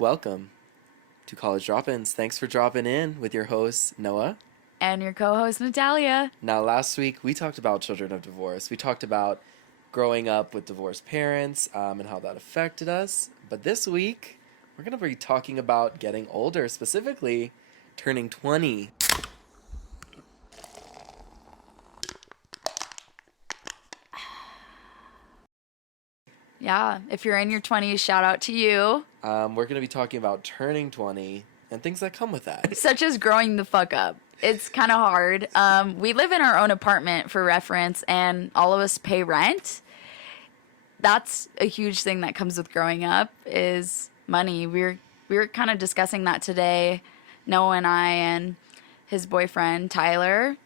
Welcome to College Drop-Ins. Thanks for dropping in with your host, Noah. And your co-host, Natalia. Now, last week, we talked about children of divorce. We talked about growing up with divorced parents and how that affected us. But this week, we're going to be talking about getting older, specifically turning 20. Yeah, if you're in your 20s, shout out to you. We're going to be talking about turning 20 and things that come with that. Such as growing the fuck up. It's kind of hard. We live in our own apartment, for reference, and all of us pay rent. That's a huge thing that comes with growing up is money. We were kind of discussing that today, Noah and I and his boyfriend, Tyler.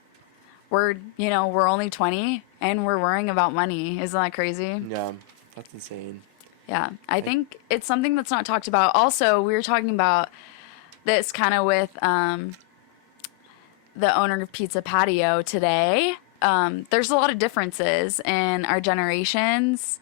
We're only 20 and we're worrying about money. Isn't that crazy? Yeah, that's insane. Yeah, I think it's something that's not talked about. Also, we were talking about this kind of with the owner of Pizza Patio today. There's a lot of differences in our generations,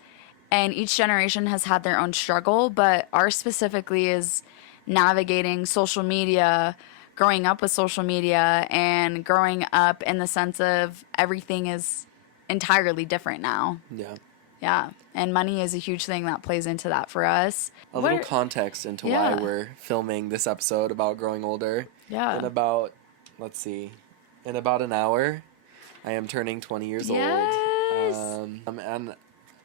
and each generation has had their own struggle, but ours specifically is navigating social media, growing up with social media, and growing up in the sense of everything is entirely different now. Yeah. Yeah, and money is a huge thing that plays into that for us. Little context into why we're filming this episode about growing older. Yeah. In about an hour, I am turning 20 years old. And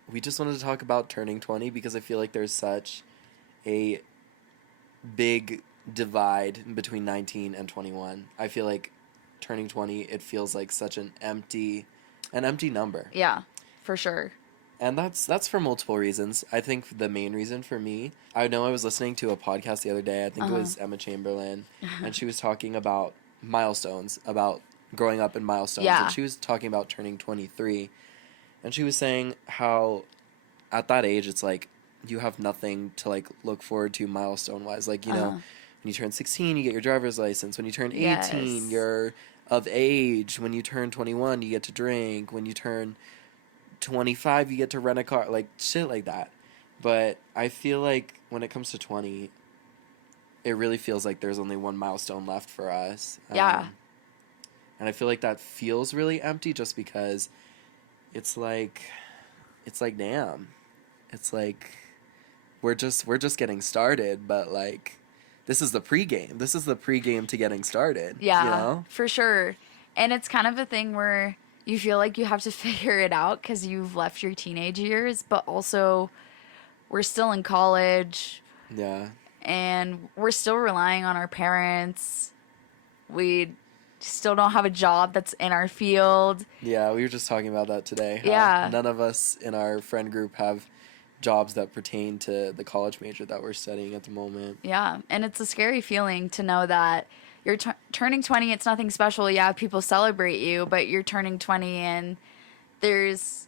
we just wanted to talk about turning 20 because I feel like there's such a big divide between 19 and 21. I feel like turning 20, it feels like such an empty number. Yeah, for sure. And that's for multiple reasons. I think the main reason for me, I know I was listening to a podcast the other day, I think it was Emma Chamberlain, and she was talking about milestones, about growing up in milestones. Yeah. And she was talking about turning 23. And she was saying how at that age, it's like you have nothing to like look forward to milestone-wise. Like, when you turn 16, you get your driver's license. When you turn 18, you're of age. When you turn 21, you get to drink. When you turn 25, you get to rent a car, like shit like that. But I feel like when it comes to 20, it really feels like there's only one milestone left for us. Yeah. And I feel like that feels really empty just because it's like damn. It's like we're just getting started, but like this is the pregame. This is the pregame to getting started. Yeah, for sure. And it's kind of a thing where you feel like you have to figure it out because you've left your teenage years, but also we're still in college. Yeah. And we're still relying on our parents. We still don't have a job that's in our field. Yeah, we were just talking about that today. Yeah. None of us in our friend group have jobs that pertain to the college major that we're studying at the moment. Yeah, and it's a scary feeling to know that you're turning 20, it's nothing special. Yeah, people celebrate you, but you're turning 20 and it's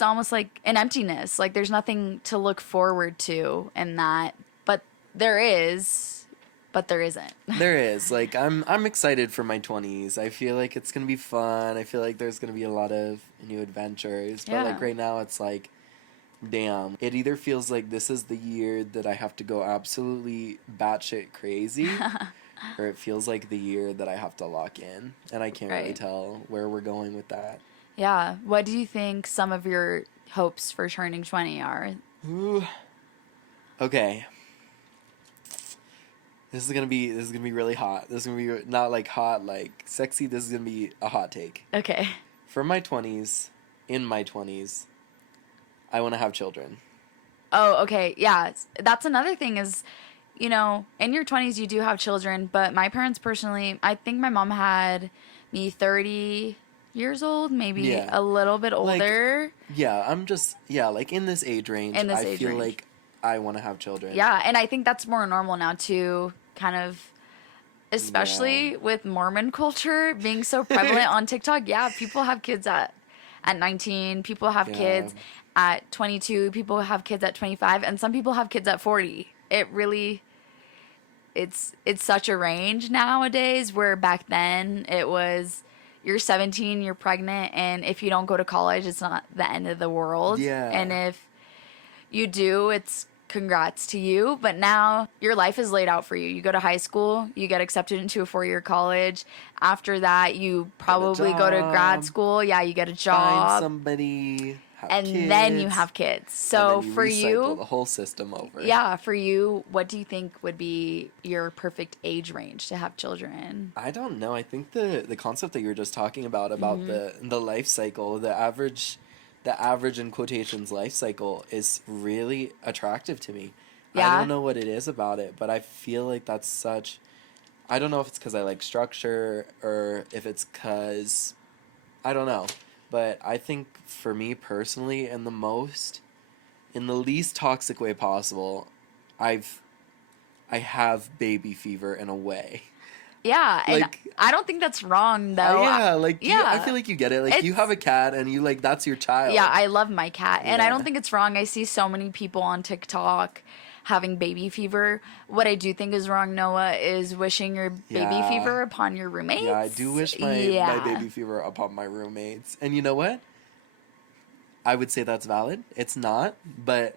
almost like an emptiness. Like there's nothing to look forward to in that. But there is, but there isn't. There is. Like I'm excited for my 20s. I feel like it's going to be fun. I feel like there's going to be a lot of new adventures. But like right now it's like, damn. It either feels like this is the year that I have to go absolutely batshit crazy. Or it feels like the year that I have to lock in. And I can't really tell where we're going with that. Yeah. What do you think some of your hopes for turning 20 are? Ooh. Okay. This is gonna be really hot. This is gonna be not like hot, like sexy. This is gonna be a hot take. Okay. For my 20s, in my 20s, I want to have children. Oh, okay. Yeah. That's another thing is, in your 20s, you do have children, but my parents personally, I think my mom had me 30 years old, maybe a little bit older. Like, like in this age range, I feel like I want to have children. Yeah, and I think that's more normal now too, kind of, especially with Mormon culture being so prevalent on TikTok. Yeah, people have kids at 19, people have kids at 22, people have kids at 25, and some people have kids at 40. It really, it's such a range nowadays, where back then it was you're 17, you're pregnant, and if you don't go to college, it's not the end of the world. Yeah. And if you do, it's congrats to you. But now your life is laid out for you. You go to high school, you get accepted into a 4-year college. After that, you probably go to grad school. Yeah, you get a job. Find somebody, have and kids, then you have kids. So and then you for recycle you, the whole system over. Yeah, for you, what do you think would be your perfect age range to have children? I don't know. I think the concept that you were just talking about the life cycle, the average in quotations life cycle is really attractive to me. Yeah. I don't know what it is about it, but I feel like that's such. I don't know if it's because I like structure or if it's because I don't know, but I think for me personally, in the least toxic way possible, I have baby fever in a way. Yeah, and Like, I don't think that's wrong though. I feel like you get it. Like, you have a cat and you like that's your child. Yeah, I love my cat, and I Yeah. don't think it's wrong. I see so many people on TikTok having baby fever. What I do think is wrong, Noah, is wishing your baby Yeah. fever upon your roommates. Yeah, I do wish my baby fever upon my roommates. And you know what? I would say that's valid. It's not, but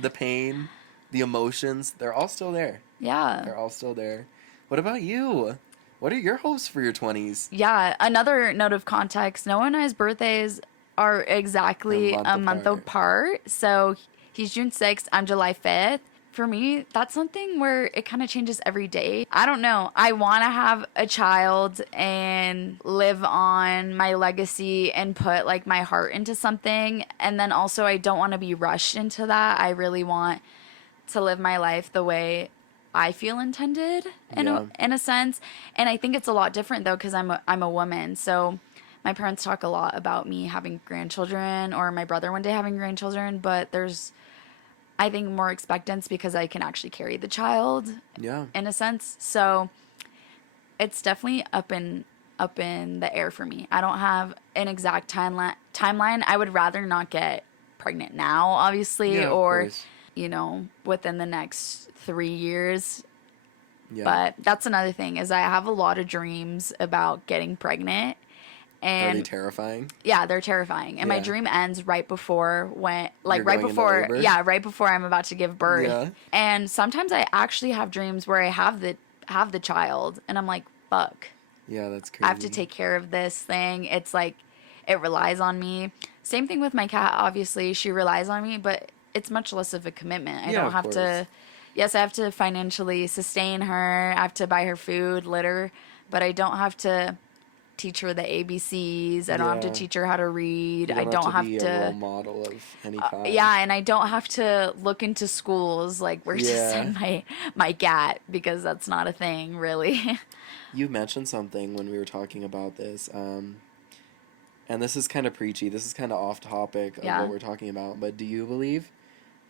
the pain, the emotions, they're all still there. Yeah. They're all still there. What about you? What are your hopes for your 20s? Yeah, another note of context, Noah and I's birthdays are exactly a month apart. So he's June 6th, I'm July 5th. For me, that's something where it kind of changes every day. I don't know. I want to have a child and live on my legacy and put like my heart into something. And then also I don't want to be rushed into that. I really want to live my life the way I feel intended in a sense. And I think it's a lot different though, because I'm a woman. So my parents talk a lot about me having grandchildren or my brother one day having grandchildren, but there's, I think, more expectance because I can actually carry the child in a sense. So it's definitely up in the air for me. I don't have an exact timeline. I would rather not get pregnant now, obviously, or, you know, within the next 3 years. Yeah. But that's another thing is I have a lot of dreams about getting pregnant. And are they terrifying? Yeah, they're terrifying. And my dream ends right before right before I'm about to give birth. Yeah. And sometimes I actually have dreams where I have the child and I'm like, fuck. Yeah, that's crazy. I have to take care of this thing. It's like it relies on me. Same thing with my cat, obviously. She relies on me, but it's much less of a commitment. I don't have to yes, I have to financially sustain her. I have to buy her food, litter, but I don't have to teach her the ABCs. I don't have to teach her how to read. I don't have to be a role model of any kind. And I don't have to look into schools like where to send my cat because that's not a thing, really. You mentioned something when we were talking about this, and this is kind of preachy. This is kind of off topic of what we're talking about. But do you believe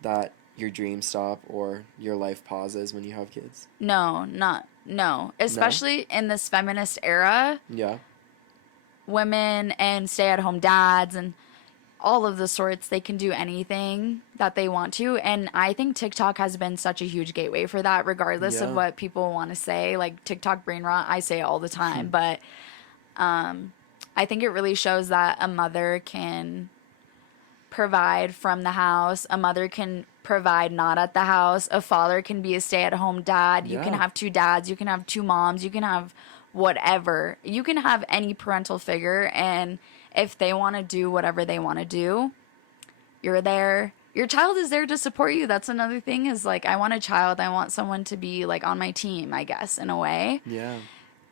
that your dreams stop or your life pauses when you have kids? No. Especially in this feminist era. Yeah. Women and stay-at-home dads and all of the sorts, they can do anything that they want to. And I think TikTok has been such a huge gateway for that, regardless of what people want to say. Like, TikTok brain rot, I say it all the time. But I think it really shows that a mother can provide from the house. A mother can provide not at the house. A father can be a stay-at-home dad. You can have 2 dads. You can have 2 moms. You can have whatever. You can have any parental figure, and if they want to do whatever they want to do, you're there. Your child is there to support you. That's another thing is like, I want a child. I want someone to be like on my team, I guess, in a way. Yeah.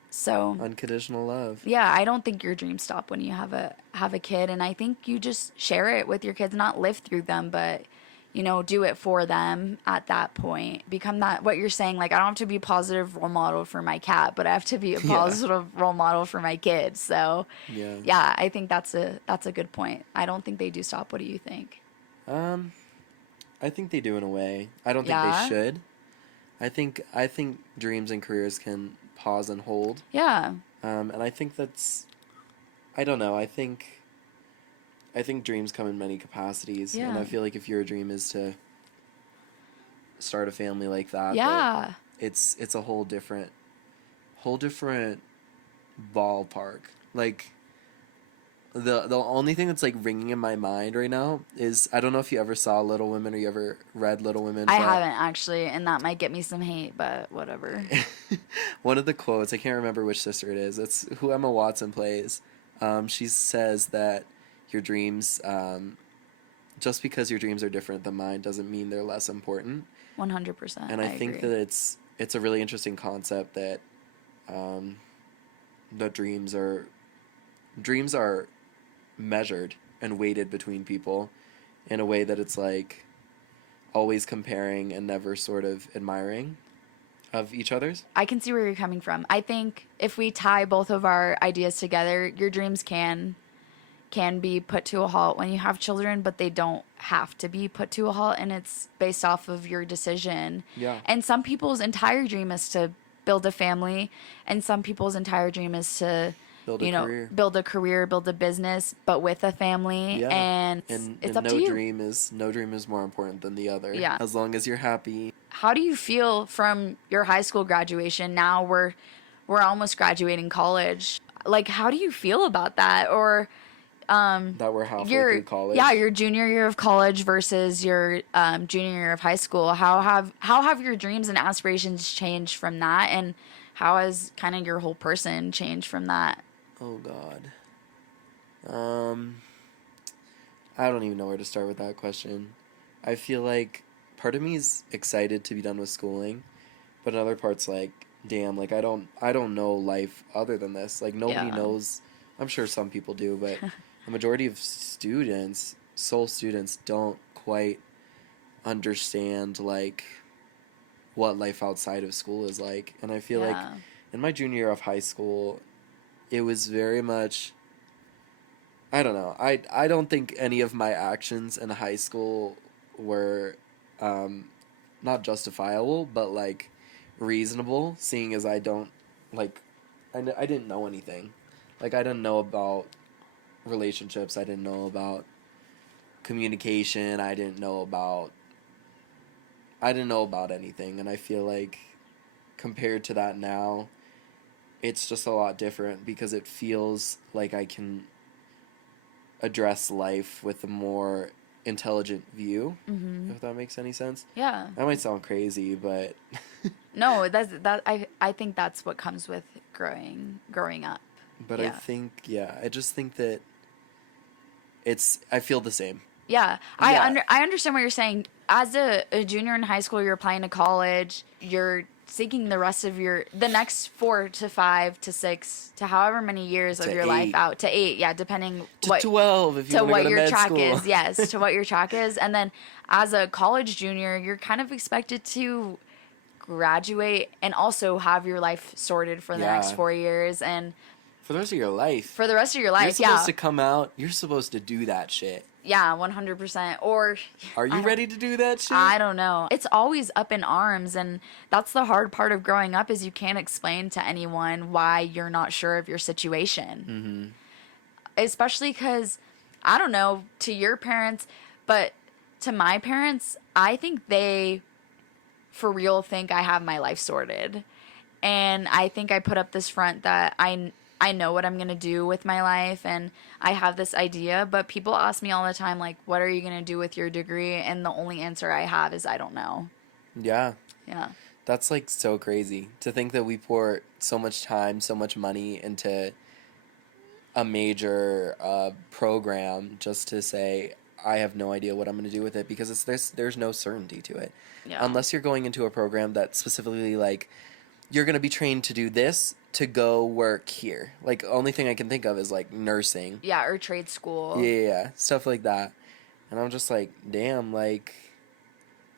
So unconditional love. Yeah, I don't think your dreams stop when you have a kid, and I think you just share it with your kids, not live through them, but you know, do it for them at that point. Become that, what you're saying, like, I don't have to be a positive role model for my cat, but I have to be a positive role model for my kids. So, yeah, I think that's a good point. I don't think they do stop. What do you think? I think they do in a way. I don't think they should. I think dreams and careers can pause and hold. Yeah. And I think that's, I don't know, I think dreams come in many capacities, and I feel like if your dream is to start a family like that, that it's a whole different ballpark. Like, The only thing that's like ringing in my mind right now is, I don't know if you ever saw Little Women or you ever read Little Women. I but haven't actually, and that might get me some hate, but whatever. one of the quotes, I can't remember which sister it is. It's who Emma Watson plays. She says that your dreams, just because your dreams are different than mine, doesn't mean they're less important. 100%. And I think agree. that it's a really interesting concept that, that dreams are measured and weighted between people in a way that it's like always comparing and never sort of admiring of each other's. I can see where you're coming from. I think if we tie both of our ideas together, your dreams can be put to a halt when you have children, but they don't have to be put to a halt, and it's based off of your decision. Yeah. And some people's entire dream is to build a family, and some people's entire dream is to Build a career. build a career, build a business, but with a family. Yeah. And it's up to you. No dream is more important than the other. Yeah. As long as you're happy. How do you feel from your high school graduation? Now we're almost graduating college. Like, how do you feel about that? Or that we're halfway through college. Yeah, your junior year of college versus your junior year of high school. How have your dreams and aspirations changed from that, and how has kind of your whole person changed from that? Oh God. I don't even know where to start with that question. I feel like part of me is excited to be done with schooling, but another part's like, damn, like I don't know life other than this. Like nobody knows. I'm sure some people do, but the majority of students, soul students, don't quite understand like what life outside of school is like. And I feel like in my junior year of high school, it was very much, I don't know. I don't think any of my actions in high school were not justifiable, but like reasonable, seeing as I don't like I didn't know anything. Like I didn't know about relationships, I didn't know about communication, I didn't know about anything, and I feel like compared to that now, it's just a lot different because it feels like I can address life with a more intelligent view, if that makes any sense. Yeah. That might sound crazy, but no, I think that's what comes with growing up. But I just think that I feel the same. Yeah. I understand what you're saying. As a junior in high school, you're applying to college, you're seeking the next 4 to 5 to 6 to however many years of your life out to 8, depending to 12 if you want to go to your med track school. is. Yes, to what your track is. And then as a college junior, you're kind of expected to graduate and also have your life sorted for the next 4 years and for the rest of your life. You're supposed to come out, you're supposed to do that shit. Yeah, 100%. Or are you ready to do that shit? I don't know. It's always up in arms, and that's the hard part of growing up is you can't explain to anyone why you're not sure of your situation. Especially because, I don't know, to your parents, but to my parents, I think they, for real, think I have my life sorted. And I think I put up this front that I know what I'm going to do with my life and I have this idea, but people ask me all the time, like, what are you going to do with your degree? And the only answer I have is I don't know. Yeah. Yeah. That's like so crazy to think that we pour so much time, so much money into a major program just to say, I have no idea what I'm going to do with it because there's no certainty to it. Yeah. Unless you're going into a program that specifically like, you're going to be trained to do this to go work here. Like, only thing I can think of is, like, nursing. Yeah, or trade school. Yeah, stuff like that. And I'm just like, damn, like,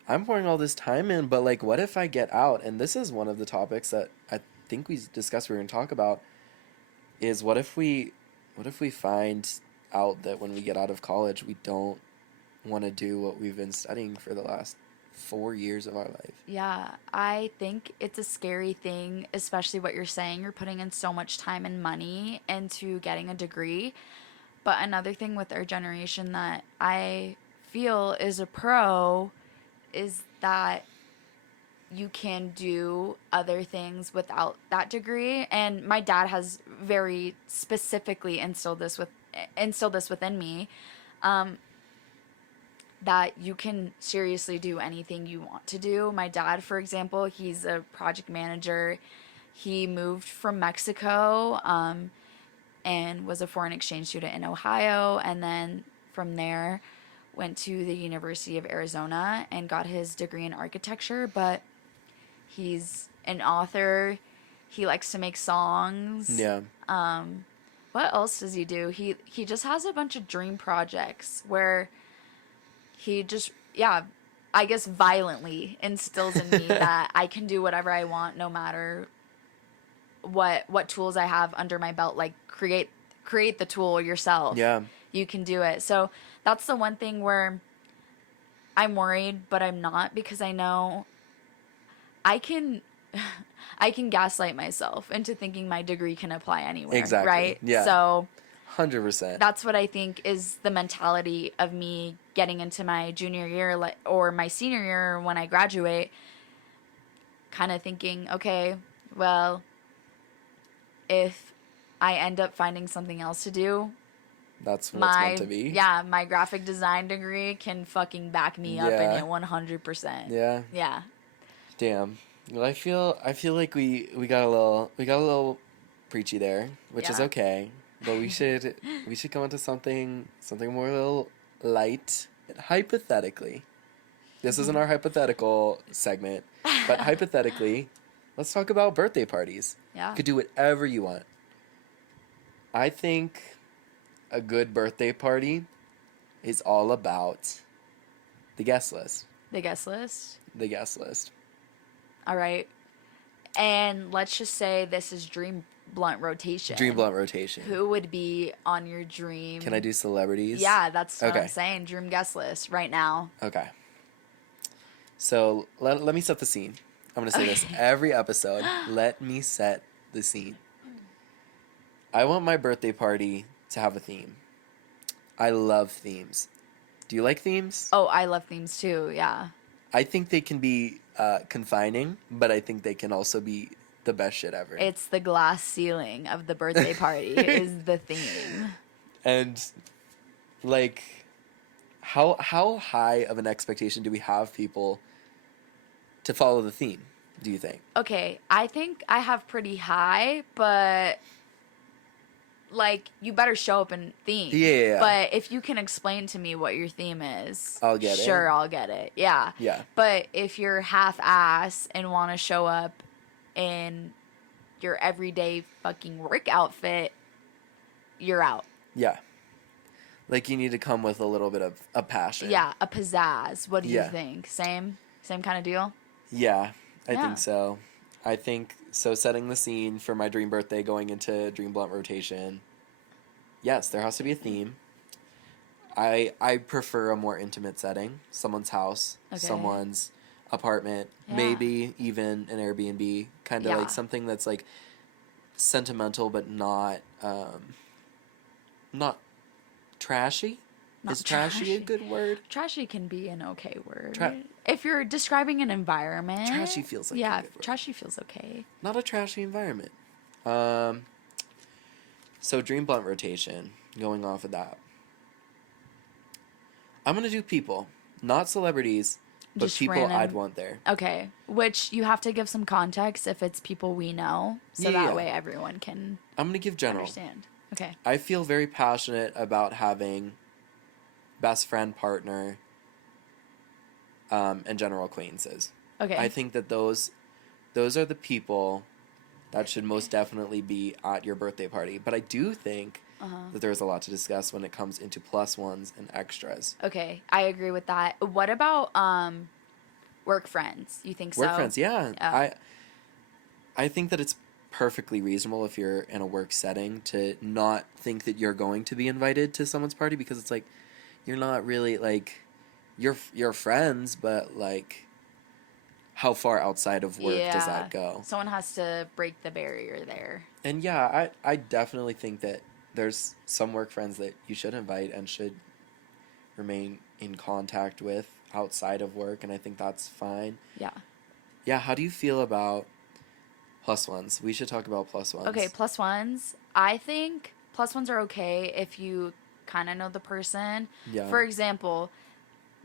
I'm pouring all this time in, but, like, what if I get out? And this is one of the topics that I think we discussed we were going to talk about, is what if we find out that when we get out of college, we don't want to do what we've been studying for the last 4 years of our life. Yeah, I think it's a scary thing, especially what you're saying. You're putting in so much time and money into getting a degree. But another thing with our generation that I feel is a pro is that you can do other things without that degree. And my dad has very specifically instilled this instilled this within me, that you can seriously do anything you want to do. My dad, for example, he's a project manager. He moved from Mexico, and was a foreign exchange student in Ohio, and then from there went to the University of Arizona and got his degree in architecture. But he's an author. He likes to make songs. Yeah. What else does he do? He just has a bunch of dream projects where he just, yeah, I guess violently instills in me that I can do whatever I want no matter what tools I have under my belt. Like create the tool yourself. Yeah. You can do it. So that's the one thing where I'm worried, but I'm not, because I know I can gaslight myself into thinking my degree can apply anywhere. Exactly. Right? Yeah. So 100%. that's what I think is the mentality of me getting into my junior year or my senior year when I graduate, kind of thinking, okay, well, if I end up finding something else to do, that's what's meant to be. Yeah, my graphic design degree can fucking back me up in it 100%. Yeah. Yeah. Damn. Well, I feel like we got a little preachy there, which is okay. But we should go into something more a little light. Hypothetically, this isn't our hypothetical segment, but hypothetically, let's talk about birthday parties. Yeah. You could do whatever you want. I think a good birthday party is all about the guest list. The guest list? The guest list. All right. And let's just say this is dream blunt rotation. Dream blunt rotation. Who would be on your dream? Can I do celebrities? Yeah, that's what I'm saying. Dream guest list right now. Okay. So let me set the scene. I'm going to say this every episode. Let me set the scene. I want my birthday party to have a theme. I love themes. Do you like themes? Oh, I love themes too, yeah. I think they can be confining, but I think they can also be the best shit ever. It's the glass ceiling of the birthday party is the theme. And, like, how high of an expectation do we have people to follow the theme, do you think? Okay, I think I have pretty high, but, like, you better show up in theme. Yeah. But if you can explain to me what your theme is, I'll get it. Sure, I'll get it. Yeah. Yeah. But if you're half-ass and want to show up in your everyday fucking work outfit, you're out. Yeah. Like, you need to come with a little bit of a passion. Yeah, a pizzazz. What do you think? Same kind of deal? Yeah, I think so. I think so. Setting the scene for my dream birthday going into Dream Blunt rotation. Yes, there has to be a theme. I prefer a more intimate setting. Someone's house, someone's apartment, maybe even an Airbnb. Kind of like something that's like sentimental but not trashy. Is trashy a good word? Trashy can be an okay word. If you're describing an environment. Trashy feels like a good word. Trashy feels okay. Not a trashy environment. So Dream Blunt rotation, going off of that. I'm going to do people, not celebrities, but just people random. I'd want there. Okay, which you have to give some context if it's people we know, so that way everyone can I'm going to give general. Understand. Okay. I feel very passionate about having best friend, partner, and general acquaintances. Okay. I think that those are the people that should most definitely be at your birthday party. But I do think that there's a lot to discuss when it comes into plus ones and extras. Okay, I agree with that. What about work friends? You think so? Work friends, yeah. I think that it's perfectly reasonable if you're in a work setting to not think that you're going to be invited to someone's party, because it's like you're not really like you're friends, but like how far outside of work does that go? Someone has to break the barrier there. And yeah, I definitely think that there's some work friends that you should invite and should remain in contact with outside of work, and I think that's fine. Yeah. Yeah, how do you feel about plus ones? We should talk about plus ones. Okay, plus ones. I think plus ones are okay if you kind of know the person. Yeah. For example,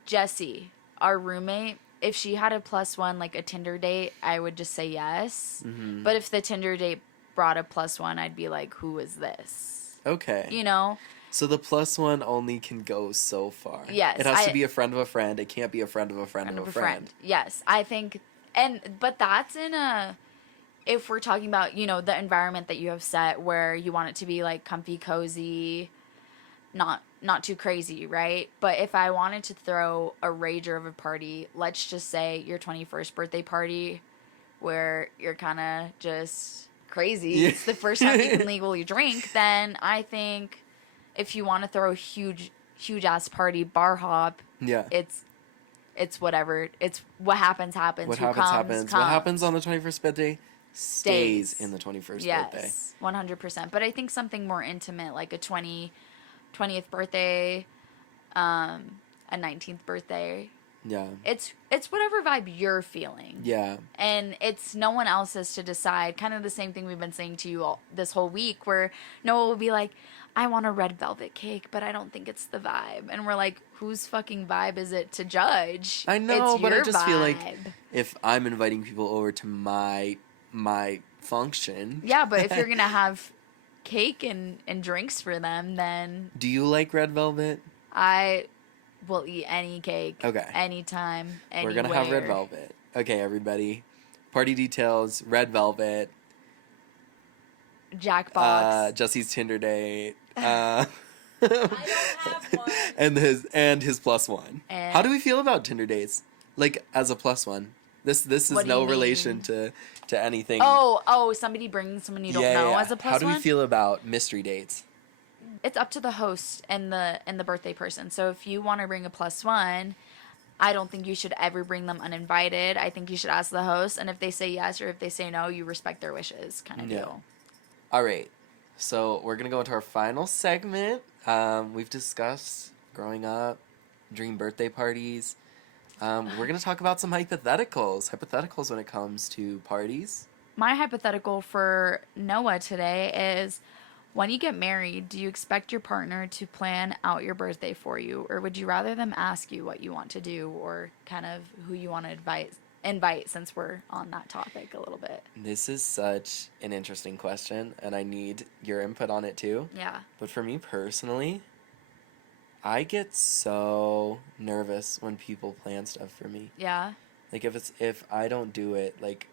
Jessie, our roommate, if she had a plus one, like a Tinder date, I would just say yes. Mm-hmm. But if the Tinder date brought a plus one, I'd be like, who is this? Okay. You know? So the plus one only can go so far. Yes. It has to be a friend of a friend. It can't be a friend of a friend of a friend. Yes. I think, but that's in a, if we're talking about, you know, the environment that you have set where you want it to be like comfy, cozy, not too crazy, right? But if I wanted to throw a rager of a party, let's just say your 21st birthday party where you're kind of just crazy. Yeah. It's the first time you can legally drink, then I think if you want to throw a huge ass party, bar hop, yeah, it's whatever. It's what happens. What Who happens, comes, happens. comes. What happens on the 21st birthday stays in the 21st birthday. Yes, 100%. But I think something more intimate, like a 20th birthday, a 19th birthday. Yeah. It's whatever vibe you're feeling. Yeah. And it's no one else's to decide. Kind of the same thing we've been saying to you all this whole week, where Noah will be like, I want a red velvet cake, but I don't think it's the vibe. And we're like, whose fucking vibe is it to judge? I know, it's but I your just feel like vibe. if I'm inviting people over to my function. Yeah, but if you're going to have cake and drinks for them, then Do you like red velvet? I will eat any cake. Okay. Anytime, anywhere. We're going to have red velvet. Okay, everybody. Party details, red velvet. Jackbox. Jesse's Tinder date. I don't have one. and his plus one. And How do we feel about Tinder dates? Like as a plus one. This is What do no you relation mean? to anything. Oh, somebody brings someone you don't know as a plus How do we one? feel about mystery dates? It's up to the host and the birthday person. So if you want to bring a plus one, I don't think you should ever bring them uninvited. I think you should ask the host, and if they say yes or if they say no, you respect their wishes, kind of deal. All right. So we're going to go into our final segment. We've discussed growing up, dream birthday parties. We're going to talk about some hypotheticals when it comes to parties. My hypothetical for Noah today is, when you get married, do you expect your partner to plan out your birthday for you, or would you rather them ask you what you want to do, or kind of who you want to invite, since we're on that topic a little bit? This is such an interesting question, and I need your input on it too. Yeah. But for me personally, I get so nervous when people plan stuff for me. Yeah. Like if I don't do it, like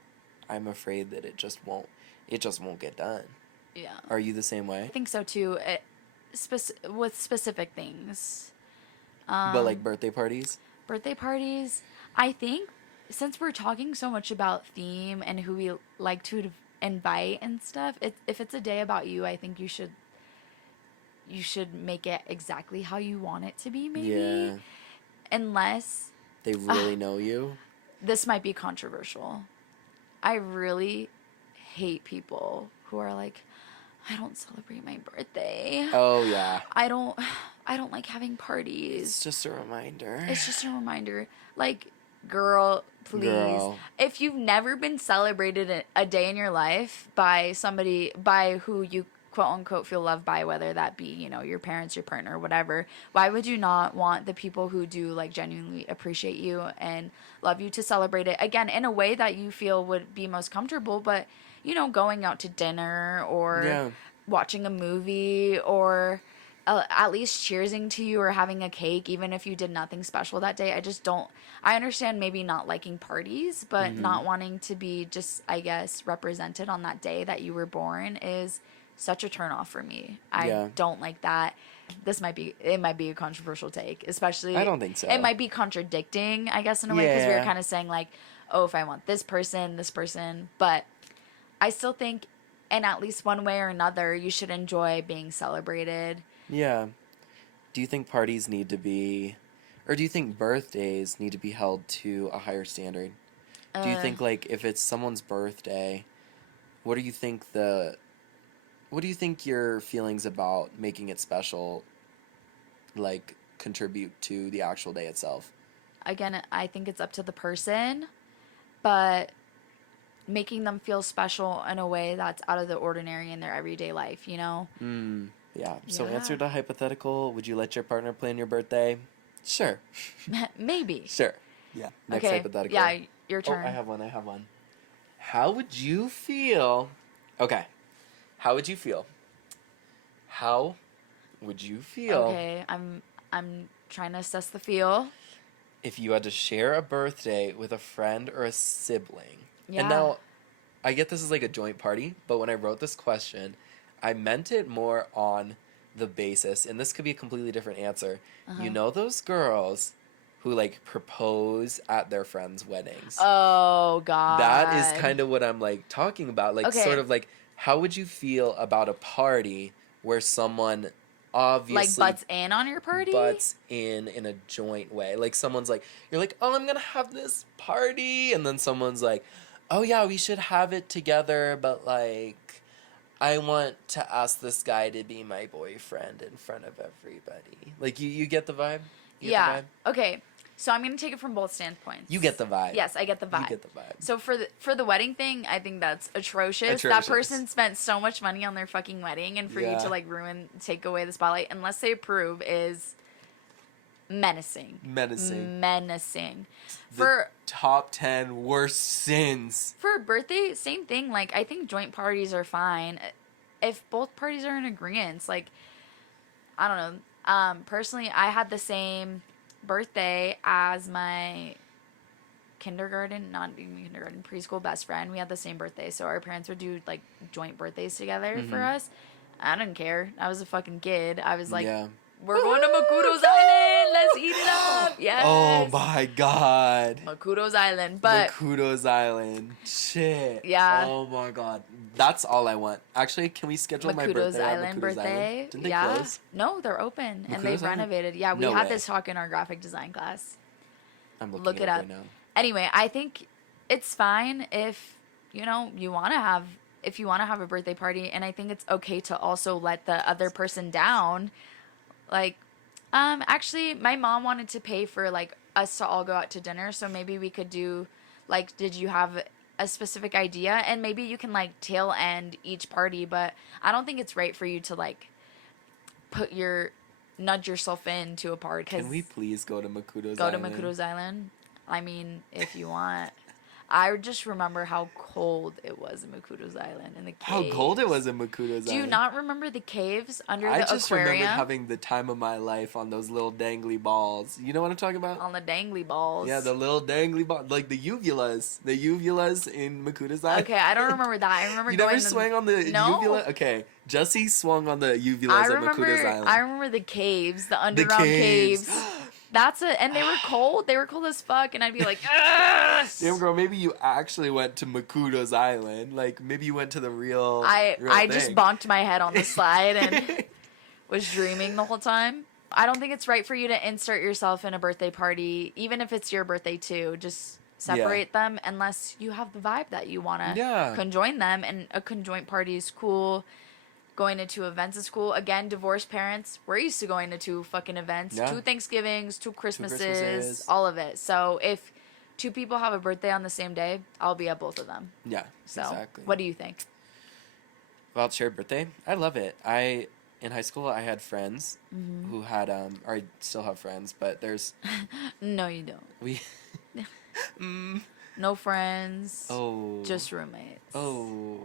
I'm afraid that it just won't get done. Yeah. Are you the same way? I think so too. With specific things. But like birthday parties? Birthday parties, I think since we're talking so much about theme and who we like to invite and stuff, if it's a day about you, I think you should make it exactly how you want it to be, maybe. Yeah. Unless They really know you? this might be controversial. I really hate people who are like, I don't celebrate my birthday. Oh, yeah. I don't like having parties. It's just a reminder. It's just a reminder. Like, girl, please. Girl. If you've never been celebrated a day in your life by somebody, by who you quote unquote feel loved by, whether that be, you know, your parents, your partner, whatever, why would you not want the people who do like genuinely appreciate you and love you to celebrate it again in a way that you feel would be most comfortable? But, you know, going out to dinner or watching a movie or at least cheersing to you or having a cake, even if you did nothing special that day. I understand maybe not liking parties, but not wanting to be just, I guess, represented on that day that you were born is such a turnoff for me. I don't like that. It might be a controversial take, especially. I don't think so. It might be contradicting, I guess, in a way, because we were kind of saying like, oh, if I want this person, but I still think in at least one way or another, you should enjoy being celebrated. Yeah. Do you think parties need to be, or do you think birthdays need to be held to a higher standard? Do you think, like, if it's someone's birthday, what do you think your feelings about making it special, like, contribute to the actual day itself? Again, I think it's up to the person, but making them feel special in a way that's out of the ordinary in their everyday life, you know? Yeah. So Yeah. answer to hypothetical. Would you let your partner plan your birthday? Sure. Maybe. Sure. Yeah. Next Okay. hypothetical. Yeah, your Oh, turn. I have one. How would you feel? Okay. How would you feel? How would you feel Okay, I'm trying to assess the feel. if you had to share a birthday with a friend or a sibling? And Yeah. now, I get this is like a joint party, but when I wrote this question, I meant it more on the basis, and this could be a completely different answer. You know those girls who like propose at their friends' weddings? Oh God. That is kind of what I'm like talking about. Like Okay. sort of like how would you feel about a party where someone Like obviously butts in on your party? butts in a joint way? Like someone's like you're like, "Oh, I'm going to have this party." And then someone's like, "Oh yeah, we should have it together, but like I want to ask this guy to be my boyfriend in front of everybody." Like you get the vibe? You get Yeah. the vibe? Okay. So I'm gonna take it from both standpoints. You get the vibe. Yes, I get the vibe. You get the vibe. So for the wedding thing, I think that's atrocious. That Atrocious. person spent so much money on their fucking wedding, and for you Yeah. to like take away the spotlight, unless they approve, is menacing. Menacing. The top 10 worst sins. For a birthday, same thing. Like, I think joint parties are fine if both parties are in agreement. Like, I don't know. Personally, I had the same birthday as my not even kindergarten, preschool best friend. We had the same birthday, so our parents would do like joint birthdays together for us. I didn't care. I was a fucking kid. I was like, Yeah. we're going to Makuto's Island. Let's eat it up. Yes. Oh my god. Makuto's Island. But Makuto's Island. Shit. Yeah. Oh my god. That's all I want. Actually, can we schedule my Makuto's birthday Island at Makuto's birthday. Island? Didn't they Yeah. close? No, they're open and Makuto's they've Island? renovated. Yeah, we No had way. this talk in our graphic design class. I'm looking Look it up up. right now. Anyway, I think it's fine if you want to have a birthday party, and I think it's okay to also let the other person down. Like, actually, my mom wanted to pay for like us to all go out to dinner, so maybe we could do like, did you have a specific idea? And maybe you can like tail end each party, but I don't think it's right for you to like nudge yourself into a party. Can we please go to Makuto's Go Island? to Makuto's Island? I mean, if you want. I just remember how cold it was in Makuto's Island and the caves. How cold it was in Makuto's Island. Do you not remember the caves under I the just aquarium? remember having the time of my life on those little dangly balls. You know what I'm talking about? On the dangly balls. Yeah, the little dangly balls. Like the uvulas. The uvulas in Makuto's Island. Okay, I don't remember that. I remember You going never swung on the No. uvula? Okay, Jesse swung on the uvulas at Makuto's Island. I remember the caves, the underground caves. And they were cold. They were cold as fuck, and I'd be like, ugh! Damn, girl, maybe you actually went to Makuto's Island. Like, maybe you went to the real I just thing. bonked my head on the slide and was dreaming the whole time. I don't think it's right for you to insert yourself in a birthday party, even if it's your birthday too. Just separate them unless you have the vibe that you want to conjoin them, and a conjoint party is cool. Going to 2 events is cool. Again, divorced parents, we're used to going to 2 fucking events. Yeah. 2 Thanksgivings, 2 Christmases, 2 Christmases. all of it. So if 2 people have a birthday on the same day, I'll be at both of them. Yeah, So exactly. what do you think? About shared birthday? I love it. In high school, I had friends who had, or I still have friends, but there's... No, you don't. We... No friends. Oh. Just roommates. Oh.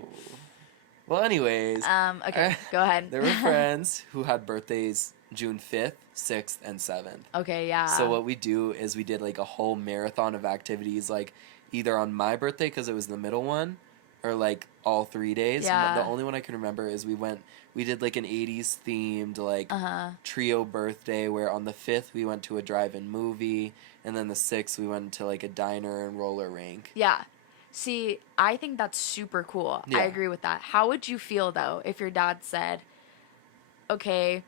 Well, anyways. Okay, go ahead. There were friends who had birthdays June 5th, 6th, and 7th. Okay, yeah. So what we do is we did like a whole marathon of activities, like either on my birthday because it was the middle one, or like all 3 days. Yeah. The only one I can remember is we did like an 80s themed like trio birthday where on the 5th we went to a drive-in movie, and then the 6th we went to like a diner and roller rink. Yeah. See, I think that's super cool. Yeah. I agree with that. How would you feel, though, if your dad said, okay,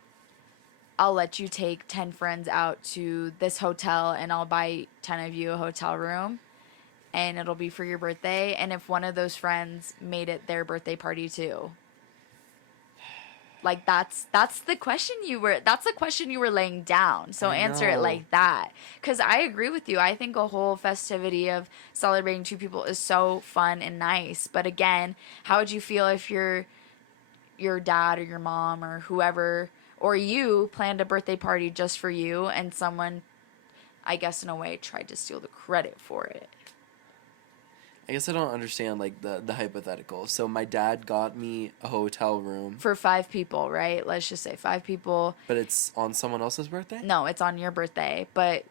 I'll let you take 10 friends out to this hotel and I'll buy 10 of you a hotel room and it'll be for your birthday? And if one of those friends made it their birthday party too? Like, that's the question you were laying down. So answer it like that. Because I agree with you. I think a whole festivity of celebrating 2 people is so fun and nice. But again, how would you feel if your your dad or your mom or whoever or you planned a birthday party just for you and someone, I guess in a way, tried to steal the credit for it. I guess I don't understand, like, the hypothetical. So my dad got me a hotel room. For 5 people, right? Let's just say 5 people. But it's on someone else's birthday? No, it's on your birthday. But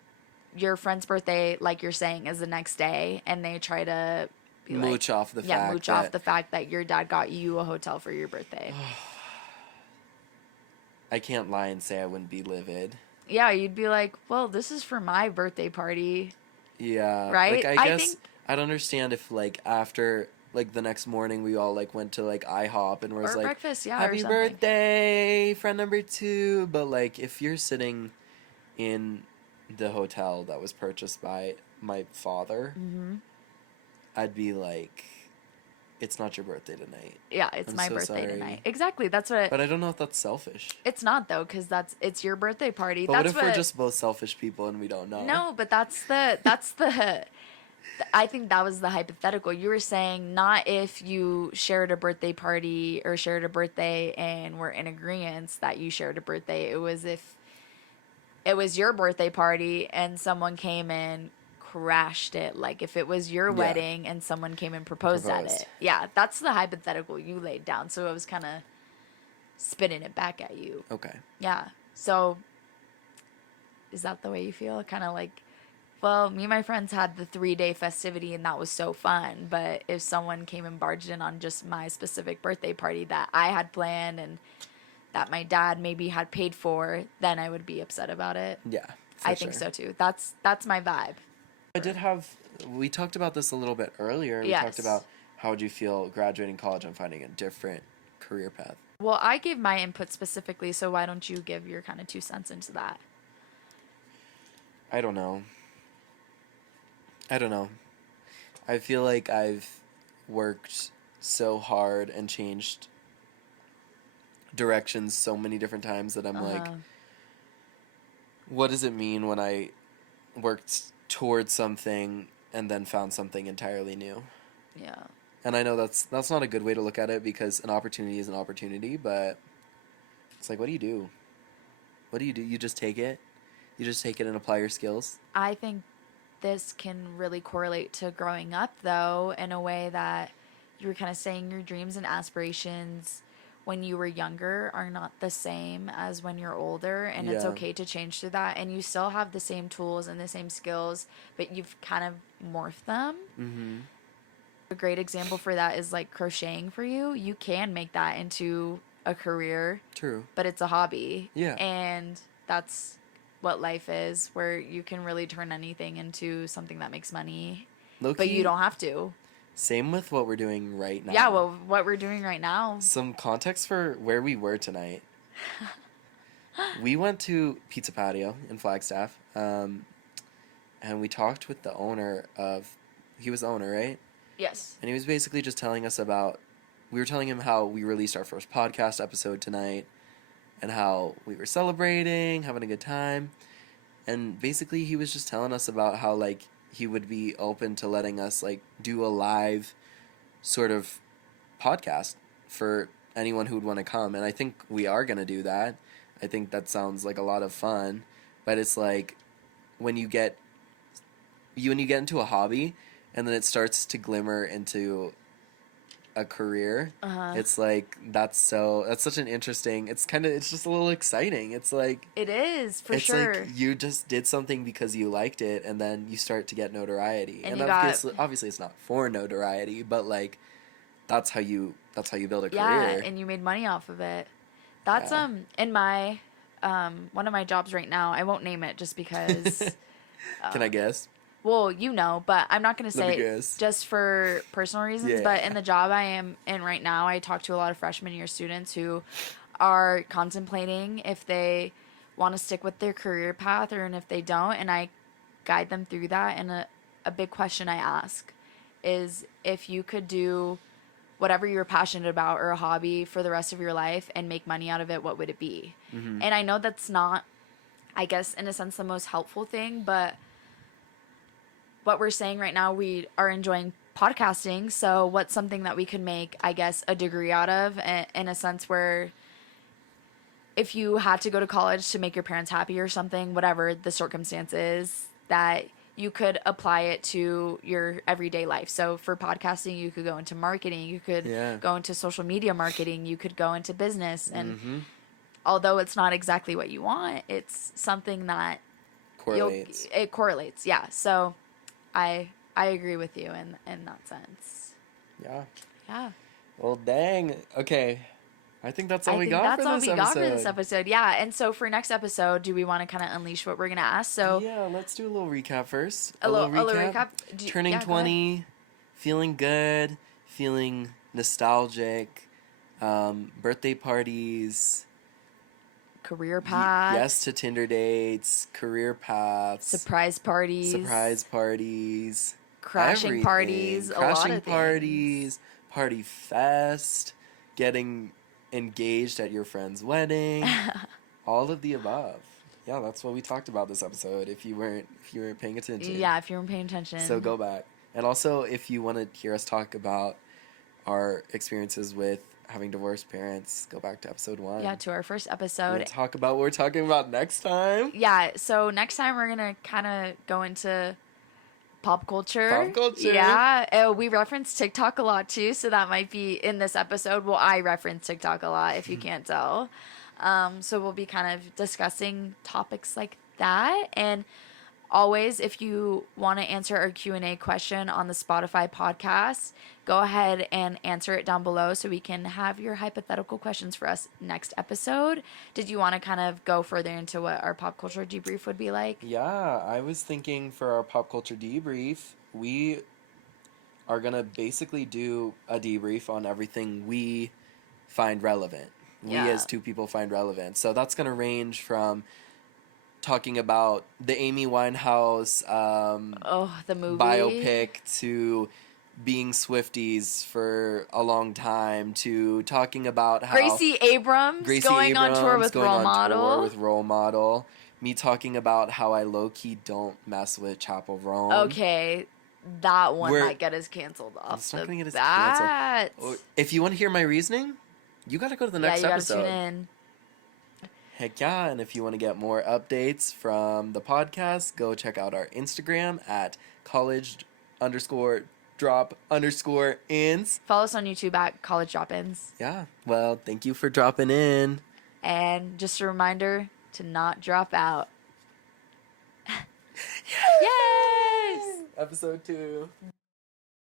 your friend's birthday, like you're saying, is the next day. And they try to be mooch off the fact mooch off the fact that your dad got you a hotel for your birthday. I can't lie and say I wouldn't be livid. Yeah, you'd be like, well, this is for my birthday party. Yeah. Right? Like, I guess I'd understand if, like, after, like, the next morning we all, like, went to, like, IHOP and was like, breakfast, yeah, happy birthday, friend number 2. But, like, if you're sitting in the hotel that was purchased by my father, I'd be like, it's not your birthday tonight. Yeah, it's my birthday tonight. Exactly, that's what... But I don't know if that's selfish. It's not, though, because it's your birthday party. But what if we're just both selfish people and we don't know? No, but that's the... I think that was the hypothetical. You were saying not if you shared a birthday party or shared a birthday and were in agreement that you shared a birthday. It was if it was your birthday party and someone came and crashed it. Like if it was your wedding and someone came and proposed at it. Yeah, that's the hypothetical you laid down. So I was kind of spinning it back at you. Okay. Yeah. So is that the way you feel? Kind of like... Well, me and my friends had the 3-day festivity, and that was so fun. But if someone came and barged in on just my specific birthday party that I had planned and that my dad maybe had paid for, then I would be upset about it. Yeah, I think so, too. That's my vibe. We talked about this a little bit earlier. We talked about how would you feel graduating college and finding a different career path. Well, I gave my input specifically, so why don't you give your kind of 2 cents into that? I don't know. I feel like I've worked so hard and changed directions so many different times that I'm like, what does it mean when I worked towards something and then found something entirely new? Yeah. And I know that's not a good way to look at it because an opportunity is an opportunity, but it's like, what do you do? What do? You just take it? You just take it and apply your skills? I think this can really correlate to growing up, though, in a way that you were kind of saying your dreams and aspirations when you were younger are not the same as when you're older, and it's okay to change through that, and you still have the same tools and the same skills, but you've kind of morphed them. Mm-hmm. A great example for that is like crocheting for you. You can make that into a career. True. But it's a hobby. Yeah. And that's what life is, where you can really turn anything into something that makes money. Low-key, but you don't have to. Same with what we're doing right now. Yeah, well, what we're doing right now. Some context for where we were tonight. We went to Pizza Patio in Flagstaff, and we talked with the owner he was the owner, right? Yes. And he was basically just telling us we were telling him how we released our first podcast episode tonight, and how we were celebrating, having a good time. And basically he was just telling us about how, like, he would be open to letting us, like, do a live sort of podcast for anyone who would want to come. And I think we are going to do that. I think that sounds like a lot of fun. But it's like when you get into a hobby and then it starts to glimmer into a career, it's like that's such an interesting, it's just a little exciting. It's like it is for sure. It's like you just did something because you liked it, and then you start to get notoriety, and obviously it's not for notoriety, but like that's how you build a career. Yeah, and you made money off of it. That's in my one of my jobs right now. I won't name it just because. Can I guess? Well, but I'm not going to say it just for personal reasons. Yeah. But in the job I am in right now, I talk to a lot of freshman year students who are contemplating if they want to stick with their career path or if they don't. And I guide them through that. And a big question I ask is if you could do whatever you're passionate about or a hobby for the rest of your life and make money out of it, what would it be? Mm-hmm. And I know that's not, I guess, in a sense, the most helpful thing, but what we're saying right now, we are enjoying podcasting. So what's something that we could make, I guess, a degree out of, in a sense where if you had to go to college to make your parents happy or something, whatever the circumstances, that you could apply it to your everyday life. So for podcasting, you could go into marketing, you could go into social media marketing, you could go into business. And although it's not exactly what you want, it's something that it correlates. Yeah. So I agree with you in that sense. Yeah. Yeah. Well, dang. Okay. I think that's all we got for this episode. Yeah. And so for next episode, do we want to kind of unleash what we're going to ask? So yeah, let's do a little recap first. A little recap. Turning 20, feeling good, feeling nostalgic, birthday parties, career paths. Yes to Tinder dates, career paths, surprise parties, crashing parties, party fest, getting engaged at your friend's wedding, all of the above. Yeah, that's what we talked about this episode. If you weren't paying attention. Yeah, if you weren't paying attention. So go back. And also, if you want to hear us talk about our experiences with having divorced parents, go back to episode 1. Yeah, to our first episode. We'll talk about what we're talking about next time. Yeah, so next time we're going to kind of go into pop culture. Yeah. We reference TikTok a lot too, so that might be in this episode. Well, I reference TikTok a lot, if you can't tell. So we'll be kind of discussing topics like that. And always, if you want to answer our Q&A question on the Spotify podcast, go ahead and answer it down below so we can have your hypothetical questions for us next episode. Did you want to kind of go further into what our pop culture debrief would be like? Yeah, I was thinking for our pop culture debrief, we are going to basically do a debrief on everything we find relevant. We as two people find relevant. So that's going to range from talking about the Amy Winehouse the movie biopic to being Swifties for a long time to talking about how Gracie Abrams going on tour with Role Model. Me talking about how I low-key don't mess with Chapel Rome. Okay, that one might get us canceled off. It's not going to get us canceled. If you want to hear my reasoning, you got to go to the next episode. Yeah, you got to tune in. Heck yeah, and if you want to get more updates from the podcast, go check out our Instagram at college_drop_ins. Follow us on YouTube at College Drop-Ins. Yeah, well, thank you for dropping in. And just a reminder to not drop out. Yes! Yes! Episode 2.